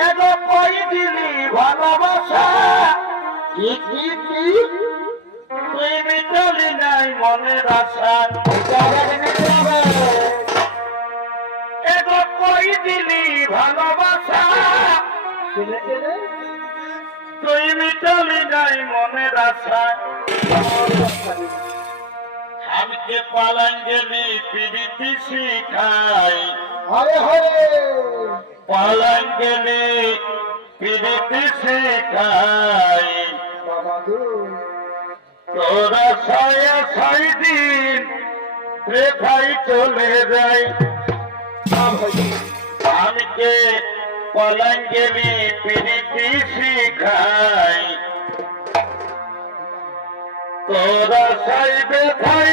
এত কই দিলি ভালোবাসা? কি কি কি? তুই মিটালি নাই মনের আশা। এত কই দিলি ভালোবাসা? তুই মিটালি নাই মনের আশা। আমাকে পালাঙ্গেলি পিড়িতি শিখাই। হরে হরে। পালাঙ্গেলি পিড়িতি শিখাই। তোরা ছয় ছয় দিন রেখাই চলে যায় আমাকে পলঙ্গেলি পিড়িতি শিখাই। তোরা বেথাই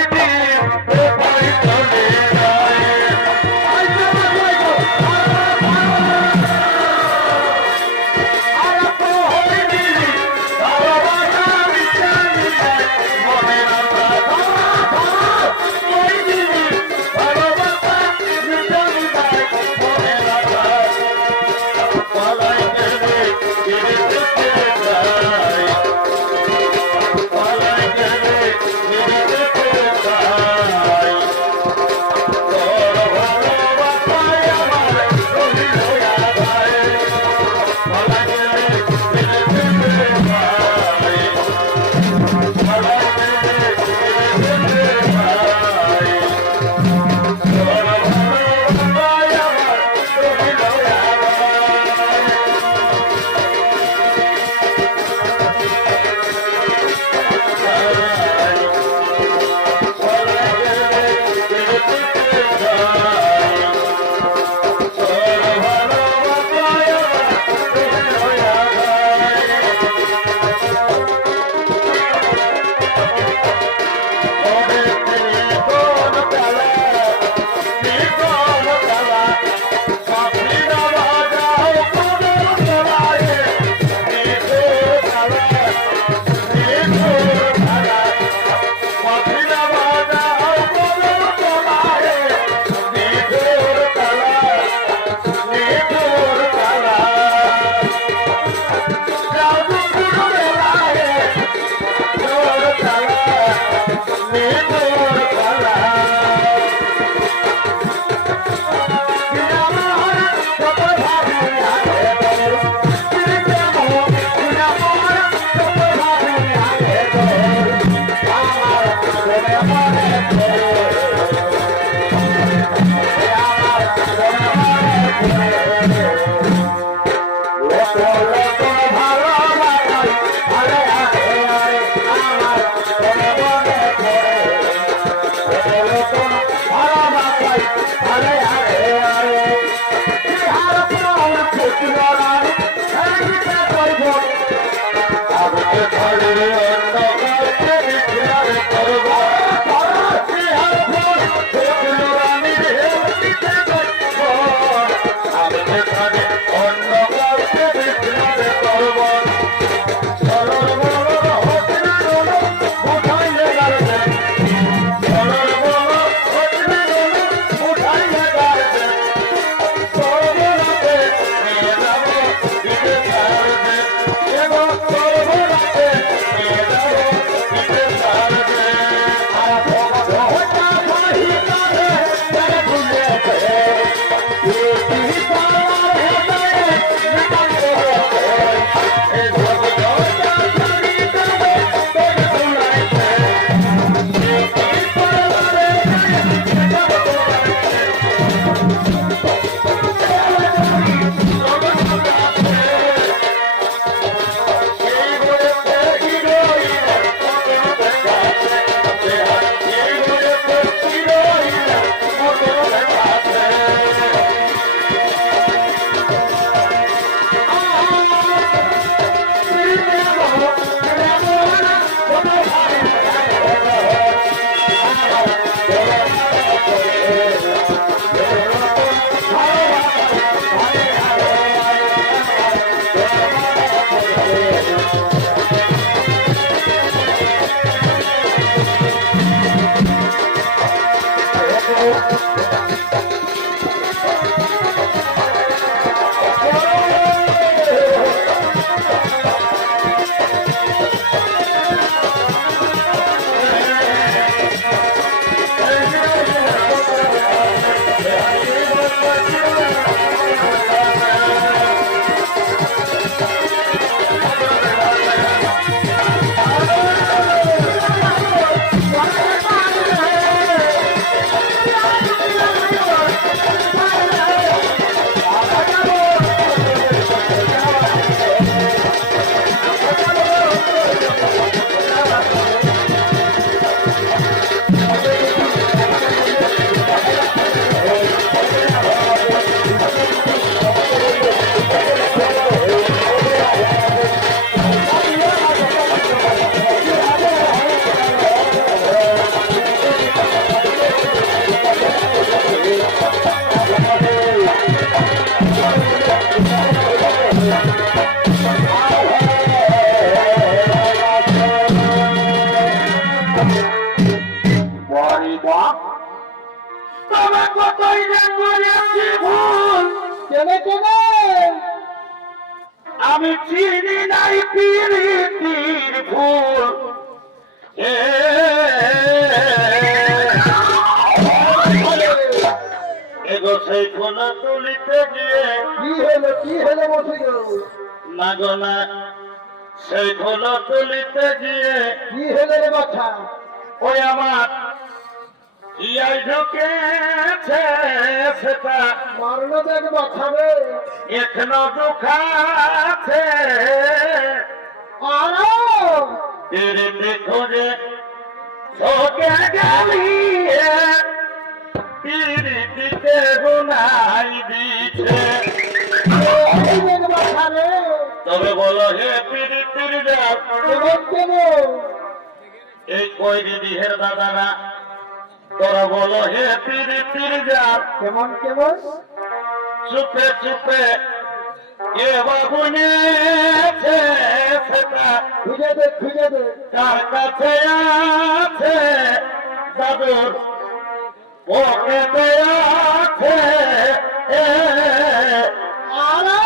কেনে কেনে? আমি চিনি নাই পিরিতির ফুল। এগো সেই ফুল তুলিতে গিয়ে। কি হলো কি হলো বসে মাগো না সেই ফুল তুলিতে গিয়ে কি হলো রে বাছা? ওই আমার ইয়াই ঢুকেছে সেটা মারলো দেখ বাছা রে এখনও দুখাছে আরও। তেরে দেখো ছোকে গেলিয়ে গুনাই দিছে তবে বলো হে কেমন এই কই দিদি হের দাদারা? তোরা বলো হে পিরিতির যাও কেমন কেমন? চুপে চুপে এ বাবুনেছে সেটা খুঁজে দে খুঁজে দে। কার কাছে আছে দাদুর পকেটে আছে এ আরও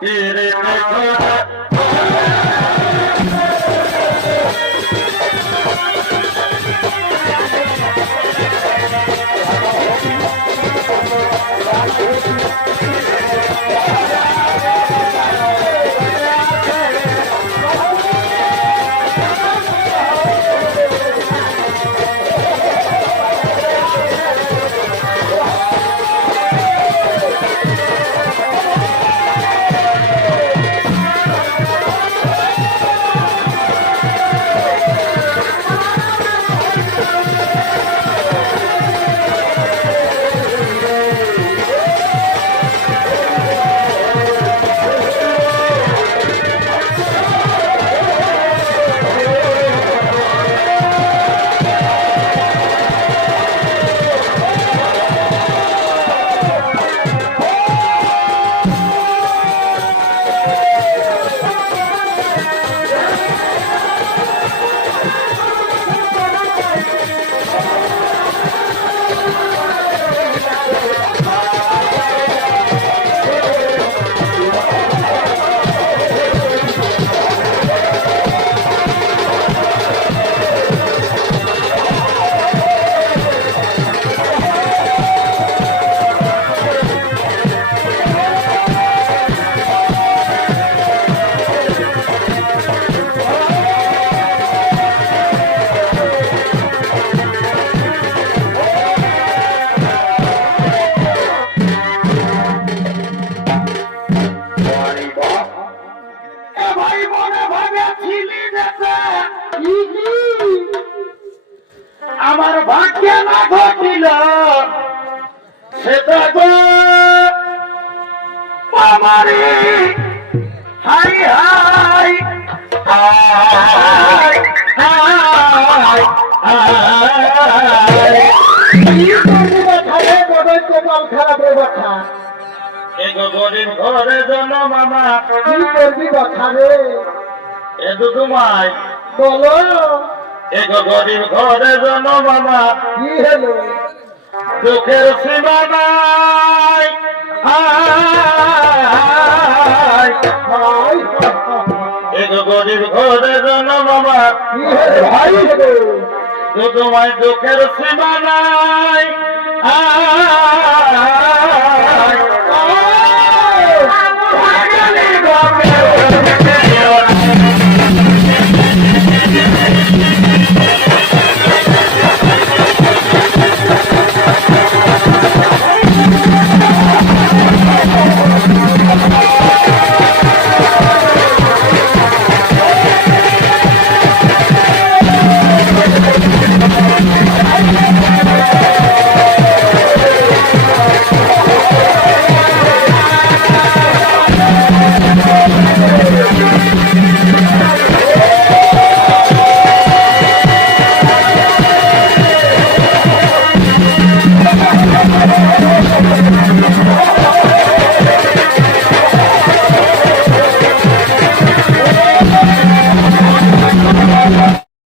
তীরে দেখো ঘটিল সেটা গো আমারে হাই হাই হাই হাই হাই। কপাল খারাপ এগো গরিব ঘরে জন মামা। কি করবি বাছা রে? এ দুদুমাই বলো। এগো গরিব ঘরে জন মামা কি হলো? দুঃখের সীমা নাই। ভাই গরিব ঘরে জন মামা কি ভাই তোমায় দুঃখের সীমা নাই। আ